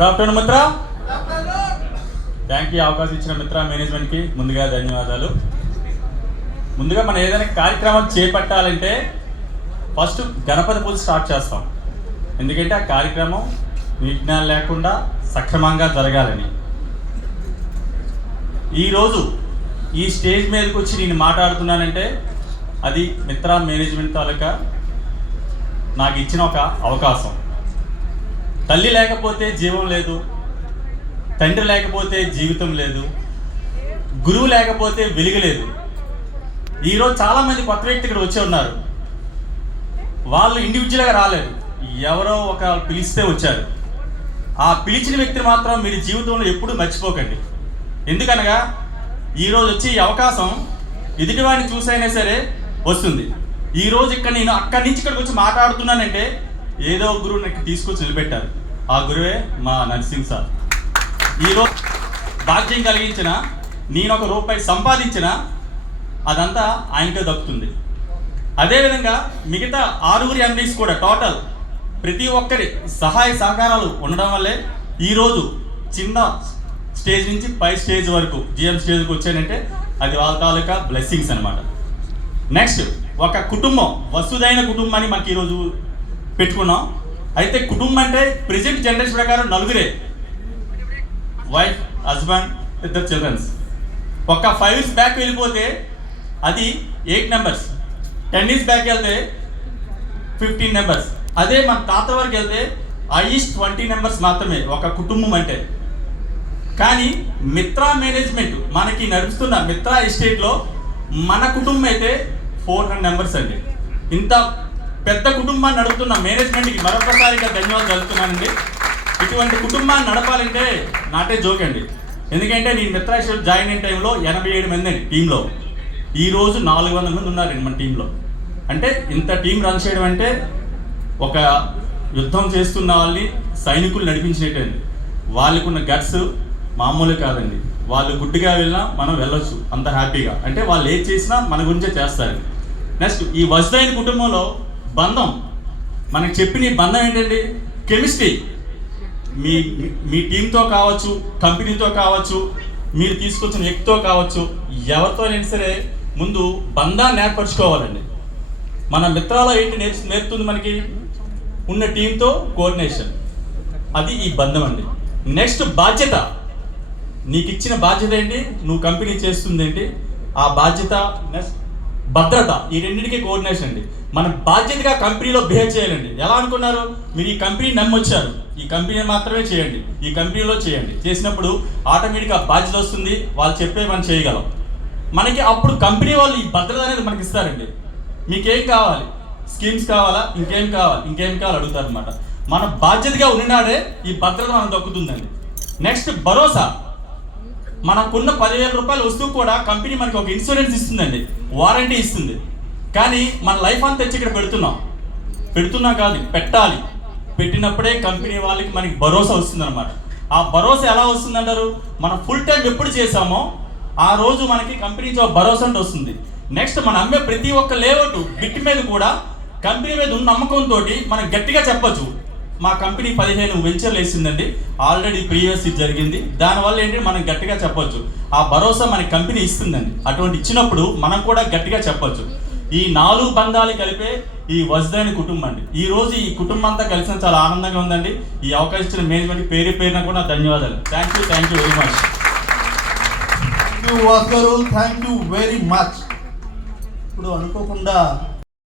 Good afternoon మిత్ర. Thank you అవకాశం ఇచ్చిన మిత్ర మేనేజ్మెంట్కి ముందుగా ధన్యవాదాలు. ముందుగా మనం ఏదైనా కార్యక్రమం చేపట్టాలంటే ఫస్ట్ గణపతి పూజ స్టార్ట్ చేస్తాం. ఎందుకంటే ఆ కార్యక్రమం విఘ్నాలు లేకుండా సక్రమంగా జరగాలని. ఈరోజు ఈ స్టేజ్ మీదకి వచ్చి నేను మాట్లాడుతున్నానంటే అది మిత్ర మేనేజ్మెంట్ తాలూకా నాకు ఇచ్చిన ఒక అవకాశం. తల్లి లేకపోతే జీవం లేదు, తండ్రి లేకపోతే జీవితం లేదు, గురువు లేకపోతే వెలుగు లేదు. ఈరోజు చాలామంది కొత్త వ్యక్తి ఇక్కడ వచ్చి ఉన్నారు. వాళ్ళు ఇండివిజువల్గా రాలేదు, ఎవరో ఒక పిలిస్తే వచ్చారు. ఆ పిలిచిన వ్యక్తిని మాత్రం మీరు జీవితంలో ఎప్పుడూ మర్చిపోకండి. ఎందుకనగా ఈరోజు వచ్చి ఈ అవకాశం ఎదుటివాడిని చూసైనా సరే వస్తుంది. ఈరోజు ఇక్కడ నేను అక్కడి నుంచి ఇక్కడికి వచ్చి మాట్లాడుతున్నానంటే ఏదో గురువు నాకు తీసుకొచ్చి నిలబెట్టారు. ఆ గురువే మా నరసింగ్ సార్. ఈరోజు భాగ్యం కలిగించిన, నేను ₹1 సంపాదించిన అదంతా ఆయనకే దక్కుతుంది. అదేవిధంగా మిగతా 6 MDs కూడా టోటల్ ప్రతి ఒక్కరి సహాయ సహకారాలు ఉండడం వల్లే ఈరోజు చిన్న స్టేజ్ నుంచి పై స్టేజ్ వరకు GM స్టేజ్కి వచ్చానంటే అది వాళ్ళ తాలూకా బ్లెస్సింగ్స్ అనమాట. నెక్స్ట్ ఒక కుటుంబం, వసుదైన కుటుంబాన్ని మనకి ఈరోజు పెట్టుకున్నాం. అయితే కుటుంబం అంటే ప్రెజెంట్ జనరేషన్ ప్రకారం 4 వైఫ్, హస్బెండ్, 2 చిల్డ్రన్స్. ఒక 5 years బ్యాక్ వెళ్ళిపోతే అది 8 members, 10 years బ్యాక్ వెళ్తే 15 members. అదే మన తాత వరకు వెళ్తే హైయెస్ట్ 20 members మాత్రమే ఒక కుటుంబం అంటే. కానీ మిత్ర మేనేజ్మెంట్ మనకి నడుస్తున్న మిత్ర ఎస్టేట్లో మన కుటుంబం అయితే 400 members అండి. ఇంత పెద్ద కుటుంబాన్ని నడుపుతున్న మేనేజ్మెంట్కి మరొకసారిగా ధన్యవాదాలు తెలుపుతున్నానండి. ఇటువంటి కుటుంబాన్ని నడపాలంటే నాటే జోక్ అండి. ఎందుకంటే నేను మిత్ర ఎస్టేట్ జాయిన్ అయిన టైంలో 87 మంది అండి టీంలో. ఈరోజు 400 మంది ఉన్నారండి మన టీంలో. అంటే ఇంత టీం రన్ చేయడం అంటే ఒక యుద్ధం చేస్తున్న వాళ్ళని సైనికులు నడిపించినట్టండి. వాళ్ళకున్న గట్స్ మామూలు కాదండి. వాళ్ళు గుడ్డిగా వెళ్ళినా మనం వెళ్ళొచ్చు అంత హ్యాపీగా. అంటే వాళ్ళు ఏది చేసినా మన గురించే చేస్తారు. నెక్స్ట్ ఈ వసుదైన కుటుంబంలో బంధం, మనకు చెప్పిన ఈ బంధం ఏంటండి? కెమిస్ట్రీ. మీ టీంతో కావచ్చు, కంపెనీతో కావచ్చు, మీరు తీసుకొచ్చిన వ్యక్తితో కావచ్చు, ఎవరితో అయినా సరే ముందు బంధాన్ని ఏర్పరచుకోవాలండి. మన మిత్రాలో ఏంటి నేర్పుతుంది మనకి? ఉన్న టీంతో కోఆర్డినేషన్, అది ఈ బంధం అండి. నెక్స్ట్ బాధ్యత. నీకు ఇచ్చిన బాధ్యత ఏంటి, నువ్వు కంపెనీ చేస్తుంది ఏంటి, ఆ బాధ్యత. నెక్స్ట్ భద్రత. ఈ రెండింటికి కోఆర్డినేషన్ అండి. మనం బాధ్యతగా కంపెనీలో బిహేవ్ చేయాలండి. ఎలా అనుకున్నారు? మీరు ఈ కంపెనీ నమ్మొచ్చారు, ఈ కంపెనీ మాత్రమే చేయండి, ఈ కంపెనీలో చేయండి. చేసినప్పుడు ఆటోమేటిక్గా బాధ్యత వస్తుంది, వాళ్ళు చెప్పే మనం చేయగలం. మనకి అప్పుడు కంపెనీ వాళ్ళు ఈ భద్రత అనేది మనకి ఇస్తారండి. మీకేం కావాలి, స్కీమ్స్ కావాలా, ఇంకేం కావాలి అడుగుతారు అనమాట. మన బాధ్యతగా ఉన్ననాడే ఈ భద్రత మనకు దక్కుతుందండి. నెక్స్ట్ భరోసా. మనకున్న ₹10,000 వస్తువు కూడా కంపెనీ మనకి ఒక ఇన్సూరెన్స్ ఇస్తుందండి, వారంటీ ఇస్తుంది. కానీ మన లైఫ్ అంతా తెచ్చి ఇక్కడ పెడుతున్నా కాదు, పెట్టాలి. పెట్టినప్పుడే కంపెనీ వాళ్ళకి మనకి భరోసా వస్తుంది అనమాట. ఆ భరోసా ఎలా వస్తుందంటారు? మనం ఫుల్ టైం ఎప్పుడు చేసామో ఆ రోజు మనకి కంపెనీ నుంచి భరోసా అంటే వస్తుంది. నెక్స్ట్ మనం అమ్మే ప్రతి ఒక్క లేఅవుట్ బిట్ మీద కూడా కంపెనీ మీద ఉన్న నమ్మకంతో మనం గట్టిగా చెప్పచ్చు, మా కంపెనీ 15 వెంచర్లు వేసిందండి, ఆల్రెడీ ప్రీవియస్ ఇది జరిగింది. దానివల్ల ఏంటి మనం గట్టిగా చెప్పొచ్చు. ఆ భరోసా మన కంపెనీ ఇస్తుందండి. అటువంటి ఇచ్చినప్పుడు మనం కూడా గట్టిగా చెప్పొచ్చు. ఈ 4 బంధాలు కలిపే ఈ వసుదైన కుటుంబం అండి. ఈ రోజు ఈ కుటుంబం అంతా కలిసిన చాలా ఆనందంగా ఉందండి. ఈ అవకాశం ఇచ్చిన మేనేజ్మెంట్ పేరున కూడా ధన్యవాదాలు. Thank you very much. Thank you very much. ఇప్పుడు అనుకోకుండా